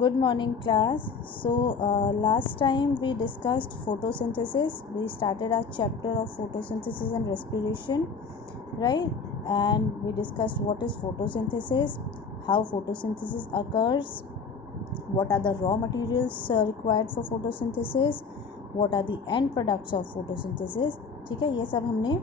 Good morning, class. Last time we discussed photosynthesis. We started our chapter of photosynthesis and respiration, right? And we discussed what is photosynthesis, how photosynthesis occurs, what are the raw materials required for photosynthesis, what are the end products of photosynthesis. ठीक है, ये सब हमने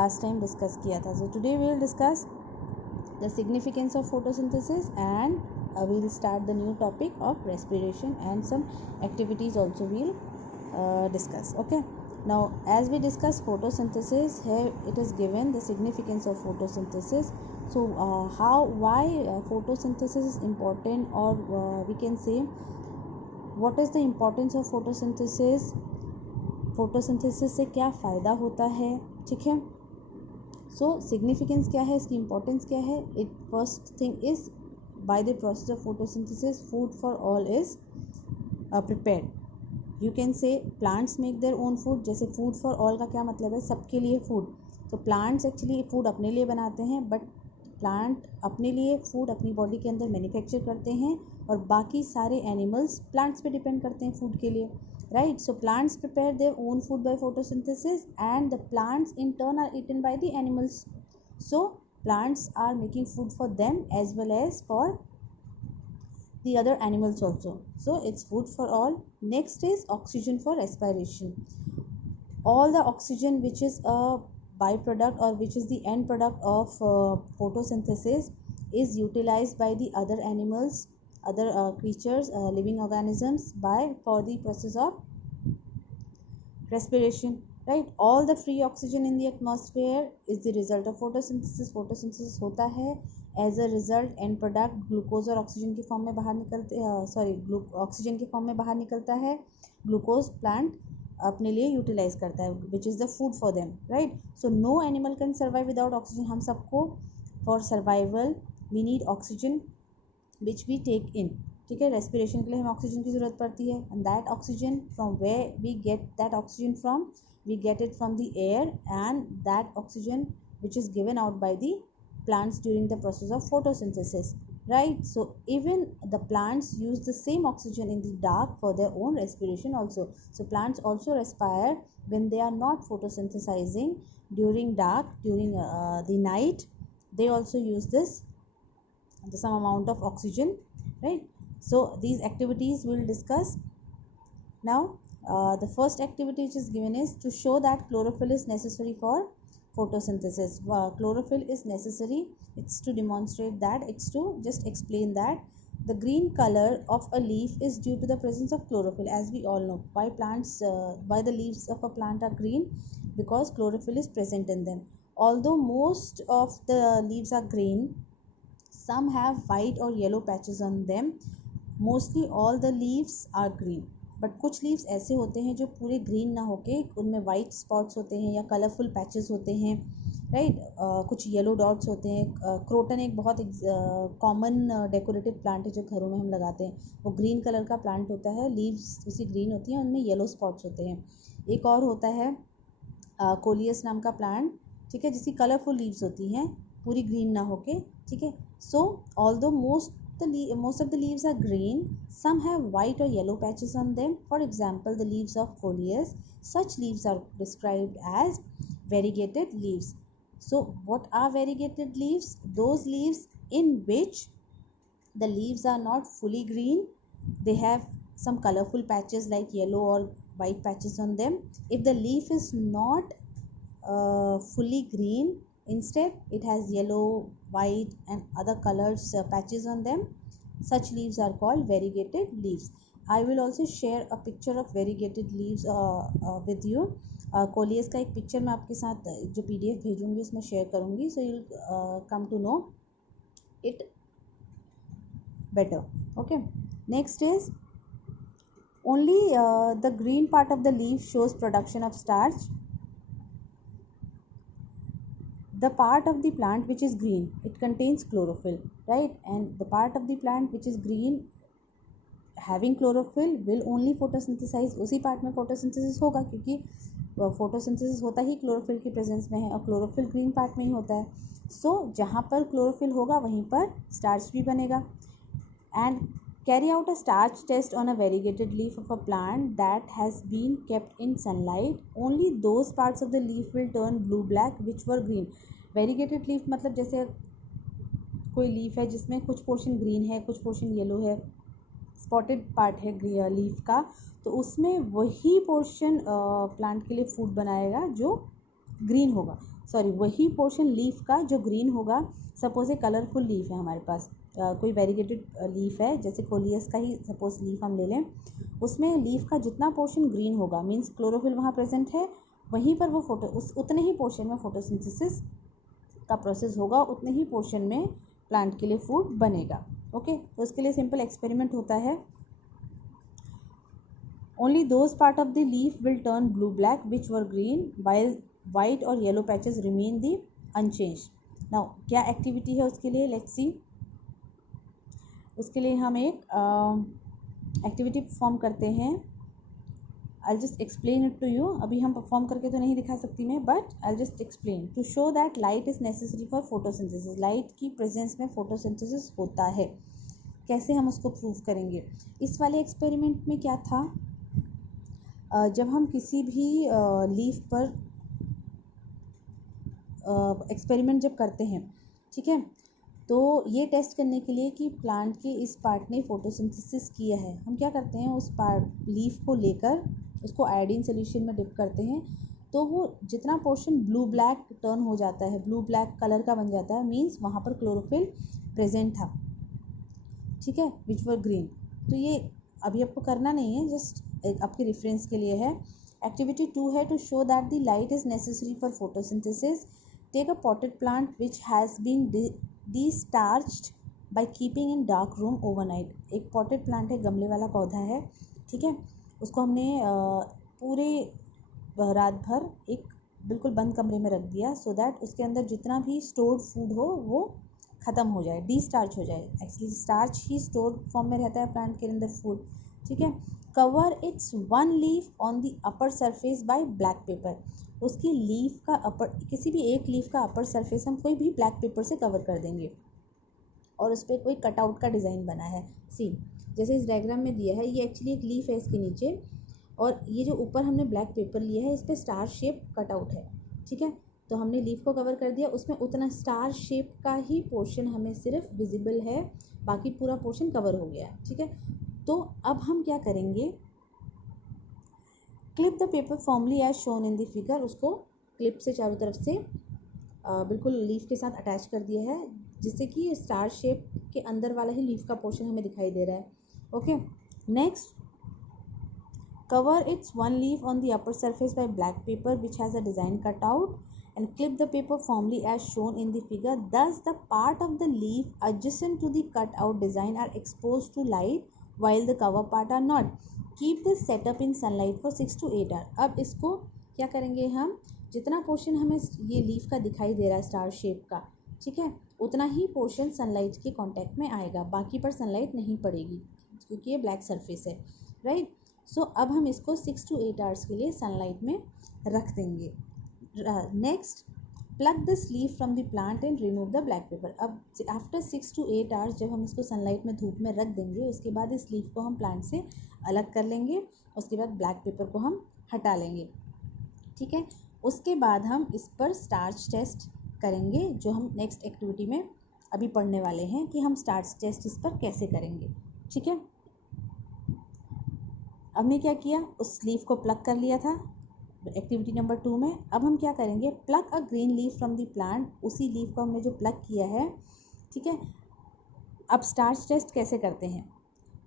last time discuss किया था. So today we will discuss the significance of photosynthesis and we will start the new topic of respiration and some activities also we will discuss. Okay, now as we discuss photosynthesis, here it is given the significance of photosynthesis. So why photosynthesis is important, or we can say what is the importance of photosynthesis, photosynthesis से क्या फ़ायदा होता है. ठीक है, सो significance क्या है, इसकी इम्पोर्टेंस क्या है. It first thing is by the process of photosynthesis food for all is prepared. You can say plants make their own food. जैसे फूड फॉर ऑल का क्या मतलब है, सबके लिए फूड. तो प्लांट्स एक्चुअली फूड अपने लिए बनाते हैं, बट प्लांट अपने लिए फूड अपनी बॉडी के अंदर मैन्युफैक्चर करते हैं और बाकी सारे एनिमल्स प्लांट्स पे डिपेंड करते हैं फूड के लिए, right? So plants prepare their own food by photosynthesis and the plants in turn are eaten by the animals. So plants are making food for them as well as for the other animals also. So it's food for all. Next is oxygen for respiration. All the oxygen which is a byproduct or which is the end product of photosynthesis is utilized by the other animals, other creatures, living organisms for the process of respiration, right? All the free oxygen in the atmosphere is the result of photosynthesis. photosynthesis होता है, as a result end product glucose और oxygen के form में बाहर निकलते oxygen के form में बाहर निकलता है. ग्लूकोज प्लांट अपने लिए यूटिलाइज करता है, which is the food for them, right? So no animal can survive without oxygen. हम सबको for survival we need oxygen which we take in. ठीक है, रेस्पिरेशन के लिए हमें ऑक्सीजन की ज़रूरत पड़ती है. And that oxygen from where we get that oxygen from, we get it from the air, and that oxygen which is given out by the plants during the process of photosynthesis, right? So even the plants use the same oxygen in the dark for their own respiration also. So plants also respire when they are not photosynthesizing during dark, during the night. They also use some amount of oxygen, right? So these activities we'll discuss now. The first activity which is given is to show that chlorophyll is necessary for photosynthesis. Chlorophyll is necessary. It's to demonstrate that, it's to just explain that the green color of a leaf is due to the presence of chlorophyll. As we all know, why the leaves of a plant are green, because chlorophyll is present in them. Although most of the leaves are green, some have white or yellow patches on them. Mostly all the leaves are green, but कुछ leaves ऐसे होते हैं जो पूरे green ना होके उनमें white spots होते हैं या कलरफुल पैचेस होते हैं, राइट? कुछ येलो डॉट्स होते हैं. क्रोटन एक बहुत कॉमन डेकोरेटिव प्लांट है जो घरों में हम लगाते हैं. वो ग्रीन कलर का प्लांट होता है, लीव्स उसी ग्रीन होती हैं, उनमें येलो स्पॉट्स होते हैं. एक और होता है कोलियस नाम का प्लांट, ठीक है, जिसकी कलरफुल लीव्स होती हैं, पूरी ग्रीन ना होके. ठीक है, सो although most of the leaves are green, some have white or yellow patches on them. For example, the leaves of coleus, such leaves are described as variegated leaves. So what are variegated leaves? Those leaves in which the leaves are not fully green, they have some colorful patches like yellow or white patches on them. If the leaf is not fully green, instead it has yellow, white and other colors patches on them, such leaves are called variegated leaves. I will also share a picture of variegated leaves with you. Coleus का एक picture मैं आपके साथ जो PDF भेजूंगी उसमें share करूंगी, so you'll come to know it better. Okay, next is only the green part of the leaf shows production of starch. The part of the plant which is green, it contains chlorophyll, right? And the part of the plant which is green having chlorophyll will only photosynthesize. उसी part में photosynthesis होगा, क्योंकि photosynthesis होता ही chlorophyll की presence में है और chlorophyll green part में ही होता है. सो जहाँ पर chlorophyll होगा वहीं पर स्टार्च भी बनेगा. And Carry out a starch test on a variegated leaf of a plant that has been kept in sunlight. Only those parts of the leaf will turn blue black which were green. Variegated leaf मतलब जैसे कोई leaf है जिसमें कुछ portion green है, कुछ portion yellow है, spotted part है लीफ का, तो उसमें वही पोर्शन प्लांट के लिए फूड बनाएगा जो ग्रीन होगा, सॉरी वही पोर्शन लीफ का जो ग्रीन होगा। सपोज ए कलरफुल लीफ है हमारे पास, कोई वेरीगेटेड लीफ है, जैसे कोलियस का ही सपोज लीफ हम ले लें, उसमें लीफ का जितना पोर्शन ग्रीन होगा मीन्स क्लोरोफिल वहाँ प्रेजेंट है, वहीं पर वो उतने ही पोर्शन में फोटोसिंथेसिस का प्रोसेस होगा, उतने ही पोर्शन में प्लांट के लिए फूड बनेगा। ओके, तो उसके लिए सिंपल एक्सपेरिमेंट होता है। Only those part of the leaf will turn blue black which were green while white और येलो पैचेस रिमेन दी अनचेंज। नाउ क्या एक्टिविटी है उसके लिए, लेट्स सी। उसके लिए हम एक एक्टिविटी परफॉर्म करते हैं। I just explain it to you. अभी हम परफॉर्म करके तो नहीं दिखा सकती मैं, but I just explain to show that light is necessary for photosynthesis. Light की प्रेजेंस में फोटोसिंथेसिस होता है। कैसे हम उसको प्रूव करेंगे? इस वाले एक्सपेरिमेंट में क्या था, जब हम किसी भी लीफ पर एक्सपेरिमेंट जब करते हैं, ठीक है, तो ये टेस्ट करने के लिए कि प्लांट के इस पार्ट ने फोटोसिंथेसिस किया है, हम क्या करते हैं, उस पार्ट लीफ को लेकर उसको आयोडीन सोल्यूशन में डिप करते हैं, तो वो जितना पोर्शन ब्लू ब्लैक टर्न हो जाता है, ब्लू ब्लैक कलर का बन जाता है, मीन्स वहाँ पर क्लोरोफिल प्रेजेंट था, ठीक है, विच वर ग्रीन। तो ये अभी आपको करना नहीं है, जस्ट आपके रेफरेंस के लिए है। एक्टिविटी 2 है to show that the light is necessary for photosynthesis. Take a potted plant which has been de-starched by keeping in dark room overnight। एक पॉटेड प्लांट है, गमले वाला पौधा है, ठीक है, उसको हमने पूरे रात भर एक बिल्कुल बंद कमरे में रख दिया, सो दैट उसके अंदर जितना भी स्टोर्ड फूड हो वो ख़त्म हो जाए, डी स्टार्च हो जाए। एक्चुअली स्टार्च ही स्टोर फॉर्म में रहता है प्लांट के अंदर फूड, ठीक है। Cover it's one leaf on the upper surface by black pepper. उसकी लीफ का अपर, किसी भी एक लीफ का अपर सरफेस हम कोई भी ब्लैक पेपर से कवर कर देंगे और उस पर कोई कटआउट का डिज़ाइन बना है। सी, जैसे इस डायग्राम में दिया है, ये एक्चुअली एक लीफ है इसके नीचे, और ये जो ऊपर हमने ब्लैक पेपर लिया है इस पर स्टार शेप कटआउट है, ठीक है। तो हमने लीफ को कवर कर दिया, उसमें उतना स्टार शेप का ही पोर्शन हमें सिर्फ विजिबल है, बाकी पूरा पोर्शन कवर हो गया है, ठीक है। तो अब हम क्या करेंगे, clip the paper formally as shown in the figure. उसको क्लिप से चारों तरफ से बिल्कुल लीफ के साथ अटैच कर दिया है, जिससे कि स्टार शेप के अंदर वाला ही लीफ का पोर्शन हमें दिखाई दे रहा है। Okay, next, cover its one leaf on the upper surface by black paper which has a design cut out and clip the paper firmly as shown in the figure. Thus the part of the leaf adjacent to the cut out design are exposed to light while the cover part are not. Keep this setup in sunlight for 6 to 8 hours. अब इसको क्या करेंगे हम, जितना portion हमें ये leaf का दिखाई दे रहा है स्टार शेप का, ठीक है, उतना ही पोर्शन सनलाइट के कांटेक्ट में आएगा, बाकी पर सनलाइट नहीं पड़ेगी क्योंकि ये ब्लैक सरफेस है, राइट। सो अब हम इसको 6 to 8 आवर्स के लिए सनलाइट में रख देंगे। Next, plug this leaf from the plant and remove the black pepper. अब आफ्टर 6 to 8 आवर्स जब हम इसको सनलाइट में धूप में रख देंगे, उसके बाद इस लीफ को हम प्लांट से अलग कर लेंगे, उसके बाद ब्लैक पेपर को हम हटा लेंगे, ठीक है। उसके बाद हम इस पर स्टार्च टेस्ट करेंगे, जो हम नेक्स्ट एक्टिविटी में अभी पढ़ने वाले हैं कि हम स्टार्च टेस्ट इस पर कैसे करेंगे, ठीक है। हमने क्या किया, उस लीफ को प्लग कर लिया था एक्टिविटी नंबर 2 में। अब हम क्या करेंगे, plug a green leaf from the plant. उसी लीफ को हमने जो प्लग किया है, ठीक है। अब स्टार्च टेस्ट कैसे करते हैं,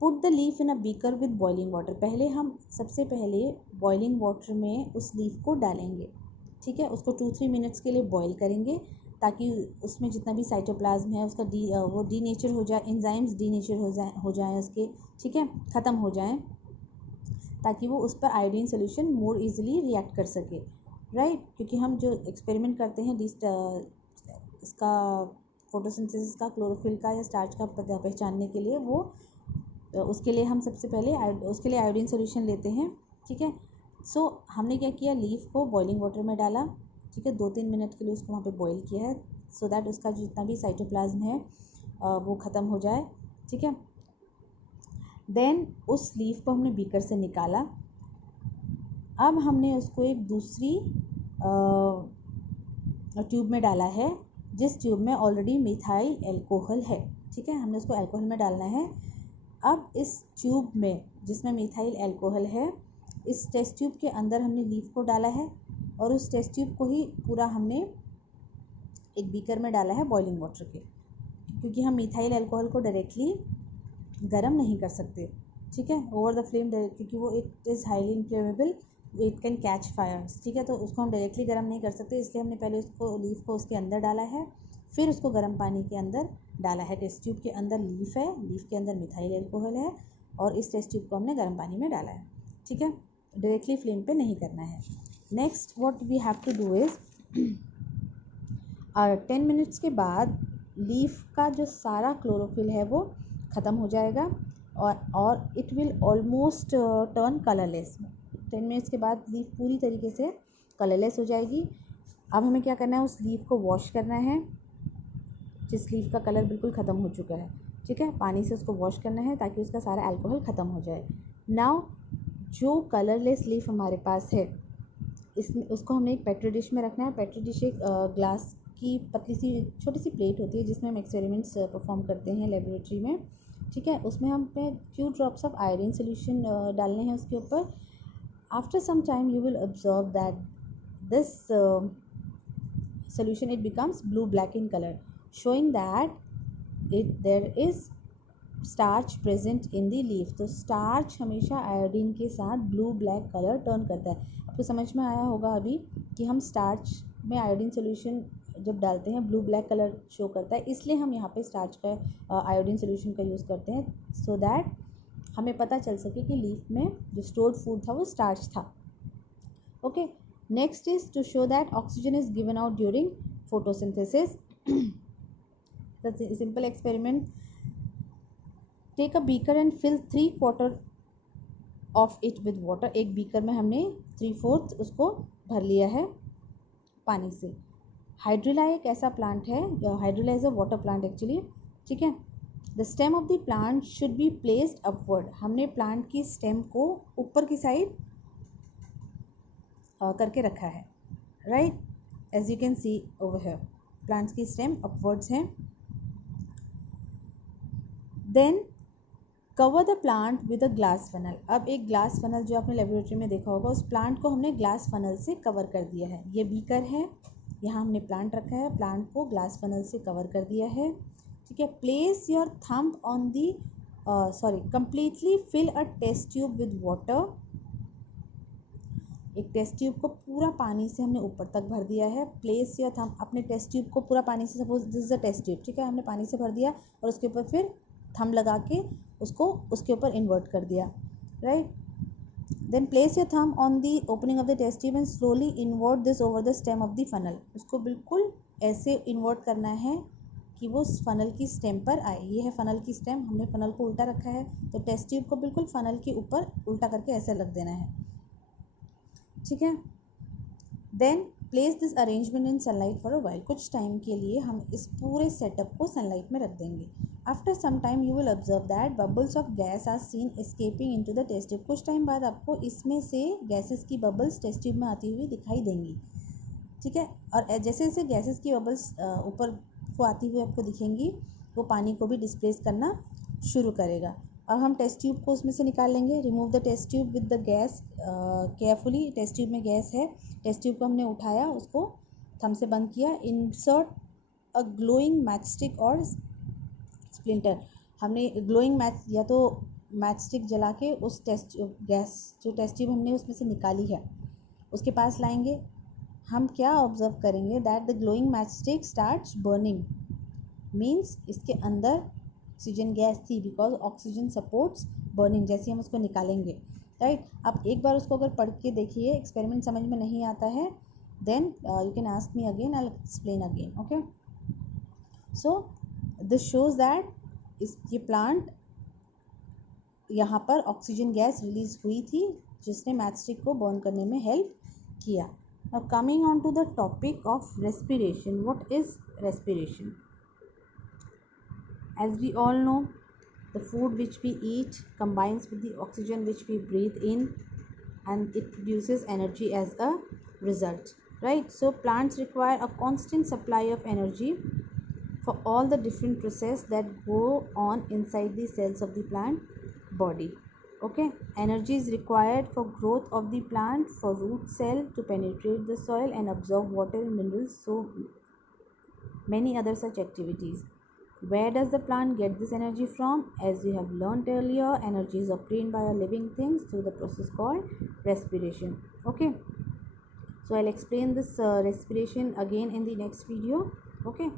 put the leaf in a beaker with boiling water. पहले हम सबसे पहले बॉइलिंग वाटर में उस लीफ को डालेंगे, ठीक है, उसको 2-3 मिनट्स के लिए बॉईल करेंगे ताकि उसमें जितना भी साइटोप्लाज्म है उसका वो डीनेचर हो जाए, एंजाइम्स डीनेचर हो जाए उसके, ठीक है, ख़त्म हो जाए, ताकि वो उस पर iodine solution more easily react कर सके, राइट। क्योंकि हम जो एक्सपेरिमेंट करते हैं इसका फोटोसिंथेसिस का, क्लोरोफिल का या स्टार्च का पहचानने के लिए, वो उसके लिए हम सबसे पहले उसके लिए आयोडीन सोल्यूशन लेते हैं, ठीक है। सो हमने क्या किया, लीफ को बॉइलिंग वाटर में डाला, ठीक है, 2-3 मिनट के लिए उसको वहाँ पे बॉईल किया है, सो दैट उसका जितना भी साइटोप्लाज्म है वो ख़त्म हो जाए, ठीक है। देन उस लीफ को हमने बीकर से निकाला। अब हमने उसको एक दूसरी ट्यूब में डाला है, जिस ट्यूब में ऑलरेडी मिथाइल एल्कोहल है। ठीक है, हमने उसको अल्कोहल में डालना है। अब इस ट्यूब में जिसमें मिथाइल एल्कोहल है, इस टेस्ट ट्यूब के अंदर हमने लीफ को डाला है और उस टेस्ट ट्यूब को ही पूरा हमने एक बीकर में डाला है बॉइलिंग वाटर के, क्योंकि हम मिथाइल एल्कोहल को डायरेक्टली गर्म नहीं कर सकते। ठीक है, ओवर द फ्लेम, क्योंकि वो it is highly inflammable, it can catch fire. ठीक है, तो उसको हम डायरेक्टली गर्म नहीं कर सकते, इसलिए हमने पहले उसको लीफ को उसके अंदर डाला है, फिर उसको गर्म पानी के अंदर डाला है। टेस्ट ट्यूब के अंदर लीफ है, लीफ के अंदर मिथाइल एल्कोहल है और इस टेस्ट ट्यूब को हमने गर्म पानी में डाला है। ठीक है, डायरेक्टली फ्लेम पे नहीं करना है। Next what we have to do is 10 minutes के बाद लीफ का जो सारा क्लोरोफिल है वो ख़त्म हो जाएगा और it will almost turn colourless. 10 minutes के बाद लीफ पूरी तरीके से कलरलेस हो जाएगी। अब हमें क्या करना है, उस लीफ को वॉश करना है, जिस लीफ का कलर बिल्कुल ख़त्म हो चुका है। ठीक है, पानी से उसको वॉश करना है ताकि उसका सारा अल्कोहल ख़त्म हो जाए। नाउ जो कलरलेस लीफ हमारे पास है, इसमें उसको हमने एक पेट्री डिश में रखना है। पेट्री डिश एक ग्लास की पतली सी छोटी सी प्लेट होती है जिसमें हम एक्सपेरिमेंट्स परफॉर्म करते हैं लेबोरेटरी में। ठीक है, उसमें हम पे few drops of iodine solution डालने हैं उसके ऊपर। After some time you will observe that this solution it becomes blue black in color, showing that there is starch present in the leaf। तो starch हमेशा आयोडीन के साथ blue black colour turn करता है। आपको समझ में आया होगा अभी कि हम स्टार्च में आयोडीन सोल्यूशन जब डालते हैं ब्लू ब्लैक कलर शो करता है, इसलिए हम यहाँ पे स्टार्च का आयोडीन सोल्यूशन का यूज़ करते हैं, सो दैट हमें पता चल सके कि लीफ में जो स्टोर्ड फूड था वो स्टार्च था। Okay, next is to show that oxygen is given out during photosynthesis। The simple experiment, take a beaker and fill 3/4 of it with water। एक बीकर में हमने 3/4 उसको भर लिया है पानी से। हाइड्रिला एक ऐसा प्लांट है, hydrilla is a water plant actually. ठीक है, the stem of the plant should be placed upward. हमने प्लांट की स्टेम को ऊपर की साइड करके रखा है, right, as you can see over here plants की स्टेम अपवर्ड्स हैं। Then cover the plant with a glass funnel. अब एक ग्लास फनल जो आपने लेबोरेटरी में देखा होगा, उस प्लांट को हमने ग्लास फनल से कवर कर दिया है। ये बीकर है, यहाँ हमने प्लांट रखा है, प्लांट को ग्लास फनल से कवर कर दिया है। ठीक है, place your thumb on the completely fill a test tube with water. एक टेस्ट ट्यूब को पूरा पानी से हमने ऊपर तक भर दिया है। प्लेस योर थंब, अपने टेस्ट ट्यूब को पूरा पानी से, suppose this is a test tube, ठीक है, हमने पानी से भर दिया और उसके ऊपर फिर थंब लगा के उसको उसके ऊपर इन्वर्ट कर दिया, right. Then place your thumb on the opening of the test tube and slowly invert this over the stem of the funnel. उसको बिल्कुल ऐसे इन्वर्ट करना है कि वो फनल की स्टेम पर आए। ये है फनल की स्टेम, हमने फनल को उल्टा रखा है, तो टेस्ट ट्यूब को बिल्कुल फनल के ऊपर उल्टा करके ऐसे रख देना है। ठीक है, then place this arrangement in sunlight for a while. कुछ टाइम के लिए हम इस पूरे सेटअप को सनलाइट में रख देंगे। After some time you will observe that bubbles of gas are seen escaping into the test tube. कुछ टाइम बाद आपको इसमें से गैसेस की बबल्स टेस्ट ट्यूब में आती हुई दिखाई देंगी। ठीक है, और जैसे जैसे गैसेस की बबल्स ऊपर को आती हुई आपको दिखेंगी, वो पानी को भी डिस्प्लेस करना शुरू करेगा। अब हम टेस्ट ट्यूब को उसमें से निकाल लेंगे। Remove the test tube with the gas carefully. Test tube में गैस है, टेस्ट ट्यूब को हमने उठाया, उसको थंब से बंद किया। Insert a glowing matchstick or splinter. हमने ग्लोइंग मैच या तो मैच स्टिक जला के उस गैस जो टेस्ट ट्यूब हमने उसमें से निकाली है उसके पास लाएंगे। हम क्या ऑब्जर्व करेंगे, that the glowing match stick starts burning, means इसके अंदर ऑक्सीजन गैस थी, बिकॉज ऑक्सीजन सपोर्ट्स बर्निंग। जैसे हम उसको निकालेंगे, राइट। आप एक बार उसको अगर पढ़ के देखिए, एक्सपेरिमेंट समझ में नहीं आता है, then you can ask me again, I will explain again. Okay, so this shows that ये प्लांट यहाँ पर ऑक्सीजन गैस रिलीज हुई थी जिसने मैच स्टिक को बर्न करने में हेल्प किया। Now coming on to the topic of respiration. What is respiration? As we all know, The food which we eat combines with the oxygen which we breathe in, and it produces energy as a result, right? So plants require a constant supply of energy for all the different process that go on inside the cells of the plant body. Okay, energy is required for growth of the plant, for root cell to penetrate the soil and absorb water and minerals, so many other such activities. Where does the plant get this energy from? As we have learned earlier, energy is obtained by our living things through the process called respiration. Okay, so I'll explain this respiration again in the next video. Okay.